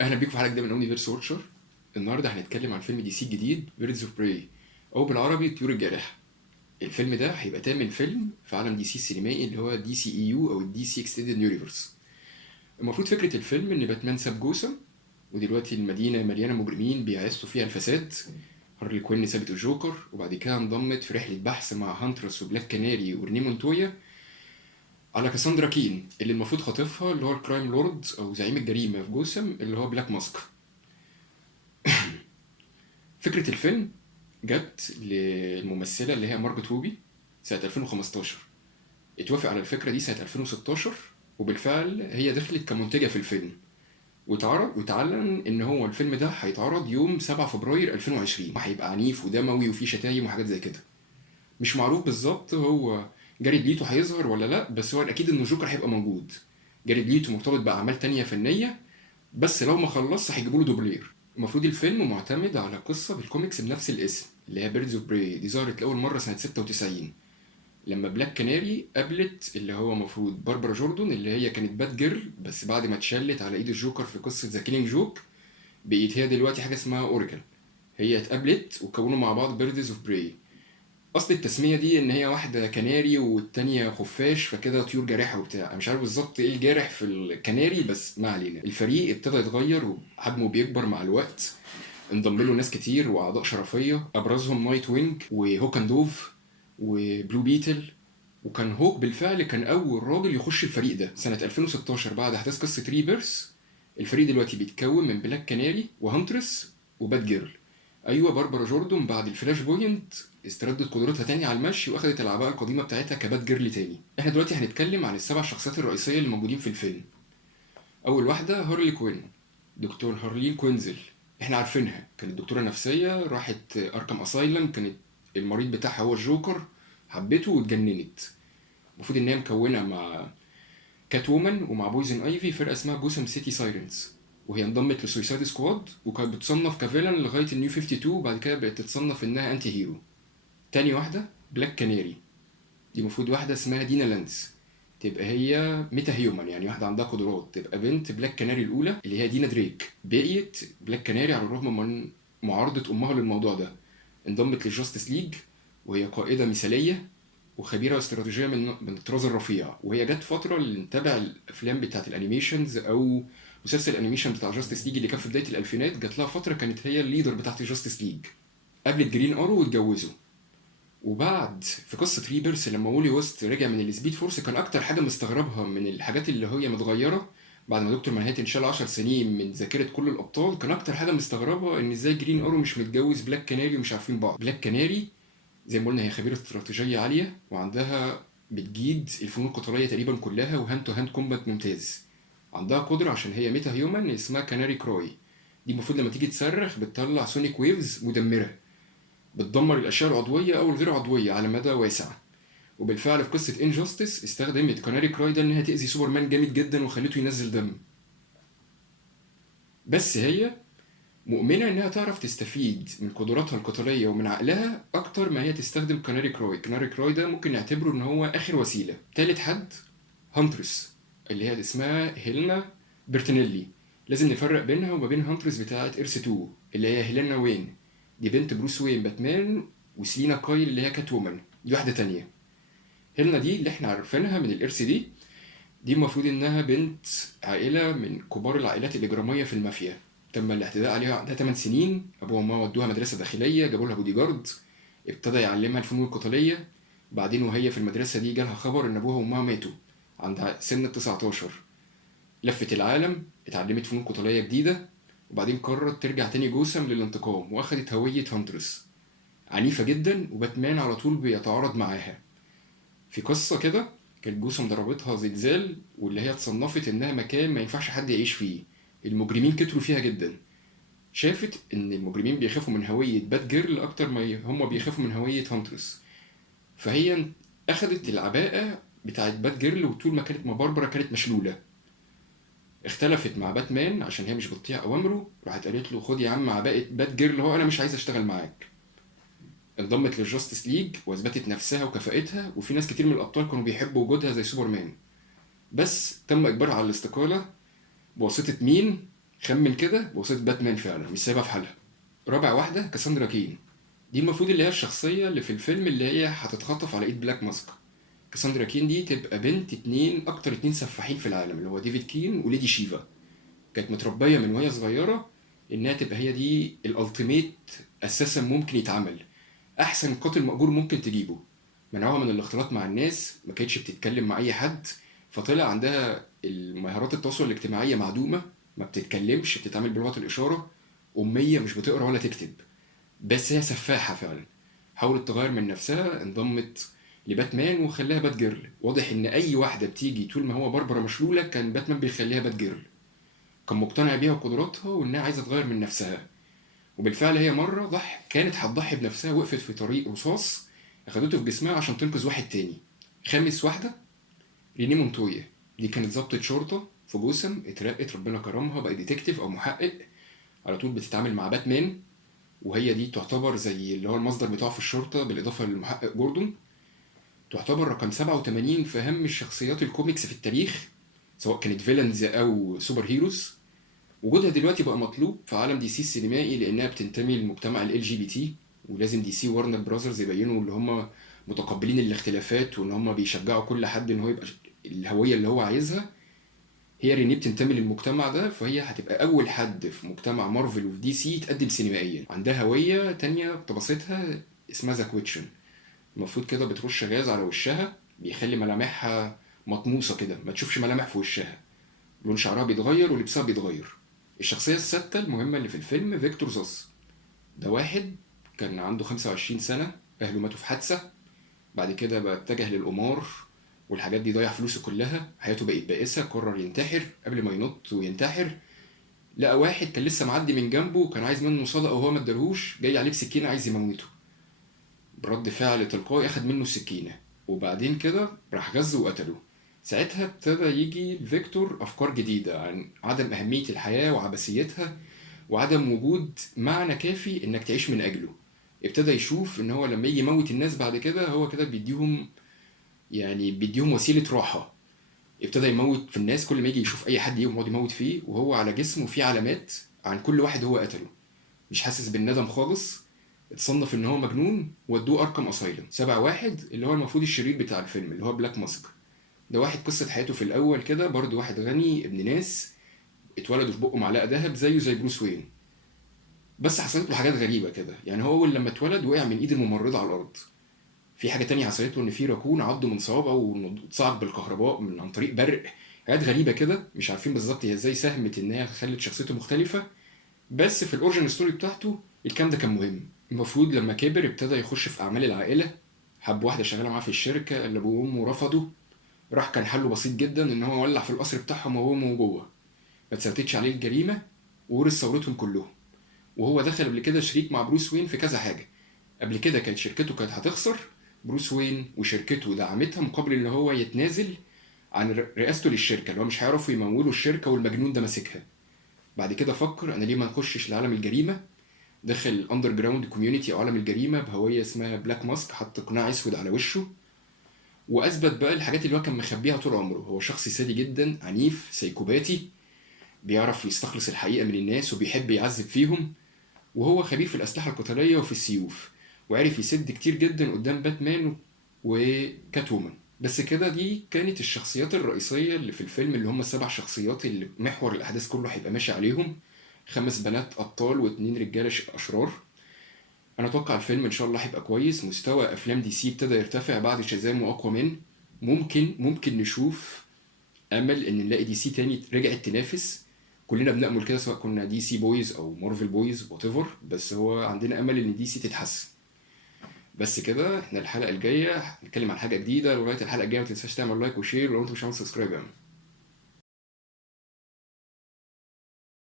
اهلا بيكم في حلقه جديده من اونيفيرس واتشر. النهارده هنتكلم عن فيلم دي سي جديد بيردز اوف براي، او بالعربي طيور الجارحه. الفيلم ده هيبقى تامن فيلم في عالم دي سي السينمائي اللي هو دي سي اي يو او الدي سي اكستندد يونيفرس. المفروض فكره الفيلم ان باتمان ساب جوثام، ودلوقتي المدينه مليانه مجرمين بيعيشوا فيها الفساد. هارلي كوين سابت الجوكر وبعد كده انضمت في رحله بحث مع هانترس وبلاك كاناري وريني مونتويا على كاساندرا كين اللي المفروض خاطفها، اللي هو الكرايم لورد او زعيم الجريمه في جوثام اللي هو بلاك ماسك. فكرة الفيلم جت للممثلة اللي هي مارجوت روبي سنة 2015. اتوافق على الفكرة دي سنة 2016، وبالفعل هي دخلت كمنتجة في الفيلم، واتعرض واتعلن ان هو الفيلم ده هيتعرض يوم 7 فبراير 2020، وهيبقى عنيف ودموي وفيه شتايم وحاجات زي كده. مش معروف بالظبط هو جاريد ليتو هيظهر ولا لا، بس هو الاكيد ان جوكر هيبقى موجود. جاريد ليتو مرتبط باعمال تانية فنية، بس لو ما خلصش هيجيبوا له دوبلير. المفروض الفيلم معتمد على قصة بالكوميكس بنفس الاسم اللي هي بيردز اوف براي، دي ظهرت لأول مرة سنة 96 لما بلاك كاناري قابلت اللي هو المفروض باربرا جوردون اللي هي كانت بات جيرل، بس بعد ما اتشلت على ايد الجوكر في قصة ذا كيلينج جوك بقيت هي دلوقتي حاجة اسمها اوراكل. هي اتقابلت وكونوا مع بعض بيردز اوف براي. اصل التسميه دي ان هي واحده كناري والتانيه خفاش، فكده طيور جارحه وبتاع. انا مش عارف بالظبط ايه الجارح في الكناري، بس ما علينا. الفريق ابتدى يتغير وحجمه بيكبر مع الوقت. انضم له ناس كتير واعضاء شرفيه، ابرزهم نايت وينج وهوكاندوف وبلو بيتل. وكان هوك بالفعل كان اول راجل يخش الفريق ده سنه 2016 بعد احداث قصه ريبيرس. الفريق دلوقتي بيتكون من بلاك كاناري وهانترس وبات جيرل. ايوه، باربرا جوردون بعد الفلاش بوينت استردت قدرتها تاني على المشي واخدت العباءه القديمه بتاعتها كبات جيرل تاني. احنا دلوقتي هنتكلم عن السبع شخصيات الرئيسيه اللي موجودين في الفيلم. اول واحده هارلي كوين، دكتور هارلين كوينزل. احنا عارفينها كانت دكتوره نفسيه راحت اركام اسايلم، كانت المريض بتاعها هو الجوكر، حبته واتجننت. المفروض ان هي مكونه مع كات وومن ومع بويزن ايفي فرقه اسمها جوسم سيتي سايرنز، وهي انضمت لسويسايد سكواد وكانت بتصنف كفيلن لغايه النيو 52، وبعد كده بقت تتصنف انها انتي هيرو. تاني واحده بلاك كاناري، دي المفروض واحده اسمها دينا لانس، تبقى هي ميتا هيومن يعني واحده عندها قدرات، تبقى بنت بلاك كاناري الاولى اللي هي دينا دريك. بقيت بلاك كاناري على الرغم من معارضه امها للموضوع ده انضمت للجاستس ليج، وهي قائده مثاليه وخبيره استراتيجيه من الطراز الرفيع. وهي جت فتره اللي نتابع الافلام بتاعت الانيميشنز او مسلسل الانيميشن بتاع جاستس ليج اللي كان في بدايه الالفينات، جات لها فتره كانت هي الليدر بتاعت جاستس ليج. قابلت جرين ارو واتجوزوا. وبعد في قصه ريبيرس لما وولي ويست رجع من السبيد فورس، كان اكتر حاجه مستغربها من الحاجات اللي هي متغيره بعد ما دكتور مانهاتن شال 10 سنين من ذاكره كل الابطال، كان اكتر حاجه مستغربها ان ازاي جرين ارو مش متجوز بلاك كاناري ومش عارفين بعض. بلاك كاناري زي ما قلنا هي خبيرة استراتيجية عالية، وعندها بتجيد الفنون القتالية تقريبا كلها وهاند تو هاند كومبات ممتاز. عندها قدرة عشان هي ميتا هيومن اسمها كاناري كراي، دي المفروض لما تيجي تصرخ بتطلع سونيك ويفز مدمرة بتدمر الأشياء العضوية أو الغير عضوية على مدى واسع. وبالفعل في قصة انجاستس استخدمت كاناري كراي ده إنها تأذي سوبرمان جامد جدا وخلته ينزل دم. بس هي مؤمنة إنها تعرف تستفيد من قدراتها القتالية ومن عقلها أكتر ما هي تستخدم كناري كروي. كناري كروي ده ممكن نعتبره إن هو آخر وسيلة. تالت حد هانترس اللي هي اسمها هيلنا بيرتينيلي. لازم نفرق بينها وما بين هانترس بتاعة إرث 2 اللي هي هيلينا وين، دي بنت بروس وين باتمان، وسيلينا كايل اللي هي كات وومن دي واحدة تانية. هيلنا دي اللي احنا عارفينها من الإرث دي المفروض إنها بنت عائلة من كبار العائلات الإجرامية في المافيا. تم الاعتداء عليها عندها 8 سنين، أبوها وأمها ودوها مدرسة داخلية، جابوا لها بودي جارد ابتدى يعلمها الفنون القتالية. بعدين وهي في المدرسة دي جالها خبر إن أبوها وأمها ماتوا عند سن ال 19. لفت العالم اتعلمت فنون قتالية جديدة، وبعدين قررت ترجع تاني جوثام للانتقام وأخدت هوية هانترس. عنيفة جدا وباتمان على طول بيتعارض معاها. في قصة كده كانت جوثام ضربتها زلزال، واللي هي اتصنفت انها مكان ما ينفعش حد يعيش فيه، المجرمين كتروا فيها جدا. شافت ان المجرمين بيخافوا من هوية بات جيرل اكتر ما هم بيخافوا من هوية هانترس، فهي اخدت العباءة بتاعت بات جيرل، وطول ما كانت مع باربرا كانت مشلولة. اختلفت مع باتمان عشان هي مش بتطيع اوامره، راحت قالت له خد يا عم عباءة بات جيرل، هو انا مش عايز اشتغل معاك. انضمت للجاستس ليج واثبتت نفسها وكفاءتها، وفي ناس كتير من الابطال كانوا بيحبوا وجودها زي سوبرمان. بس تم اجبارها على الاستقالة بواسطة مين؟ خمن كده بواسطة باتمان فعلا، مش سايبها في حالها. رابع واحدة كاساندرا كين. دي المفروض اللي هي الشخصية اللي في الفيلم اللي هي هتتخطف على ايد بلاك ماسك. كاساندرا كين دي تبقى بنت اكتر اتنين سفاحين في العالم، اللي هو ديفيد كين وليدي شيفا. كانت متربية من وهي صغيرة انها تبقى هي دي الالتيميت اساسا ممكن يتعمل، احسن قاتل مأجور ممكن تجيبه. منعوها من الاختلاط مع الناس، ما كانتش بتتكلم مع اي حد، فطلع عندها المهارات التواصل الاجتماعية معدومة، ما بتتكلمش، بتتعامل بلغة الإشارة، أمية مش بتقرأ ولا تكتب. بس هي سفاحة فعلا. حاولت تغير من نفسها، انضمت لباتمان وخلاها بات جيرل. واضح ان اي واحدة بتيجي طول ما هو باربرا مشلولة كان باتمان بيخليها بات جيرل. كان مقتنع بيها وقدراتها وانها عايزة تغير من نفسها. وبالفعل هي مرة كانت هتضحي بنفسها، وقفت في طريق رصاص اخدته في جسمها عشان تنقذ واحد تاني. خامس واحدة ريني مونتويا. دي كانت ضابطة شرطة في جوثام، اترقت ربنا كرمها بقت ديتكتيف او محقق، على طول بتتعامل مع باتمان. وهي دي تعتبر زي اللي هو المصدر بتاعه في الشرطة بالإضافة للمحقق جوردون. تعتبر رقم 87 في أهم الشخصيات الكوميكس في التاريخ، سواء كانت فيلنز أو سوبر هيروز. وجودها دلوقتي بقى مطلوب في عالم دي سي السينمائي لأنها بتنتمي للمجتمع ال جي بي تي، ولازم دي سي وارنر براذرز يبينوا اللي هم متقبلين الاختلافات وان هم بيشجعوا كل حد ان هو يبقى الهوية اللي هو عايزها. هي رينيه بتنتمي للمجتمع ده، فهي هتبقى أول حد في مجتمع مارفل وفي دي سي تقدم سينمائيا. عندها هوية تانية بتبسطها اسمها ذا كويتشن. المفروض كده بترش غاز على وشها بيخلي ملامحها مطموسة كده، ما تشوفش ملامح في وشها. لون شعرها بيتغير ولبسها بيتغير. الشخصية السادسة المهمة اللي في الفيلم فيكتور زوس. ده واحد كان عنده 25 سنة، أهله ماتوا في حادثة. بعد كده بقى اتجه للقمار والحاجات دي، ضيع فلوسه كلها، حياته بقت بائسة، قرر ينتحر. قبل ما ينط وينتحر لقى واحد كان لسه معدي من جنبه، كان عايز منه صدقة وهو ما ادالهوش، جاي عليه بسكينة عايز يموته. برد فعل تلقائي اخد منه السكينة، وبعدين كده راح غزه وقتله. ساعتها ابتدى يجي فيكتور أفكار جديدة عن عدم أهمية الحياة وعبثيتها، وعدم وجود معنى كافي إنك تعيش من أجله. ابتدى يشوف إن هو لما يجي يموت الناس بعد كده هو كده بيديهم، يعني بيديهم وسيلة راحة. ابتدى يموت في الناس، كل ما يجي يشوف أي حد يقوم يقعد يموت فيه، وهو على جسمه فيه علامات عن كل واحد هو قتله. مش حاسس بالندم خالص. اتصنف ان هو مجنون، ودوه اركم اسايلم. سبع واحد اللي هو المفروض الشرير بتاع الفيلم اللي هو بلاك ماسك. ده واحد قصة حياته في الأول كده برضه واحد غني ابن ناس، اتولد في بقه معلقة ذهب زيه زي بروس وين. بس حصلت له حاجات غريبة كده، يعني هو أول لما اتولد وقع من إيد الممرضة على الأرض. في حاجة تانية حصلت له، إن في راكون عضه من صوابعه واتصاب بالكهرباء من عن طريق برق. حاجات غريبة كده مش عارفين بالظبط هي ازاي ساهمت إن هي خلت شخصيته مختلفة. بس في الأوريجين ستوري بتاعته الكلام ده كان مهم. المفروض لما كبر ابتدى يخش في أعمال العائلة. حب واحدة شغالة معاه في الشركة، اللي أبوه وأمه رفضوا. راح كان حله بسيط جدا ان هو ولع في القصر بتاعهم وهو من جوه. ما اتثبتتش عليه الجريمه، وورث ثورتهم كلهم. وهو دخل قبل كده شريك مع بروس وين في كذا حاجه. قبل كده كانت شركته كانت هتخسر، بروس وين وشركته دعمتها مقابل ان هو يتنازل عن رئاسته للشركه، اللي هو مش هيعرفوا يمولوا الشركه والمجنون ده ماسكها. بعد كده فكر انا ليه ما نخشش لعالم الجريمه. دخل الاندر جراوند كوميونتي او عالم الجريمه بهويه اسمها بلاك ماسك، حط قناع اسود على وشه. واثبت بقى الحاجات اللي هو كان مخبيها طول عمره. هو شخص سادي جدا، عنيف، سيكوباتي، بيعرف يستخلص الحقيقة من الناس وبيحب يعذب فيهم. وهو خبير في الأسلحة القتالية وفي السيوف، وعرف يسد كتير جدا قدام باتمان وكات وومن. بس كده دي كانت الشخصيات الرئيسية اللي في الفيلم، اللي هم السبع شخصيات اللي محور الأحداث كله هيبقى ماشي عليهم. خمس بنات أبطال واتنين رجالة أشرار. أنا أتوقع الفيلم إن شاء الله هيبقى كويس. مستوى أفلام دي سي ابتدى يرتفع بعد شازام وأقوى من. ممكن نشوف امل ان نلاقي دي سي تاني رجعت تنافس. كلنا بنأمل كده، سواء كنا دي سي بويز او مارفل بويز وات ايفر، بس هو عندنا امل ان دي سي تتحسن. بس كده احنا الحلقه الجايه هنتكلم عن حاجه جديده. لغايه الحلقه الجايه ما تنساش تعمل لايك وشير، ولو انت مش عامل سبسكرايب اعمل.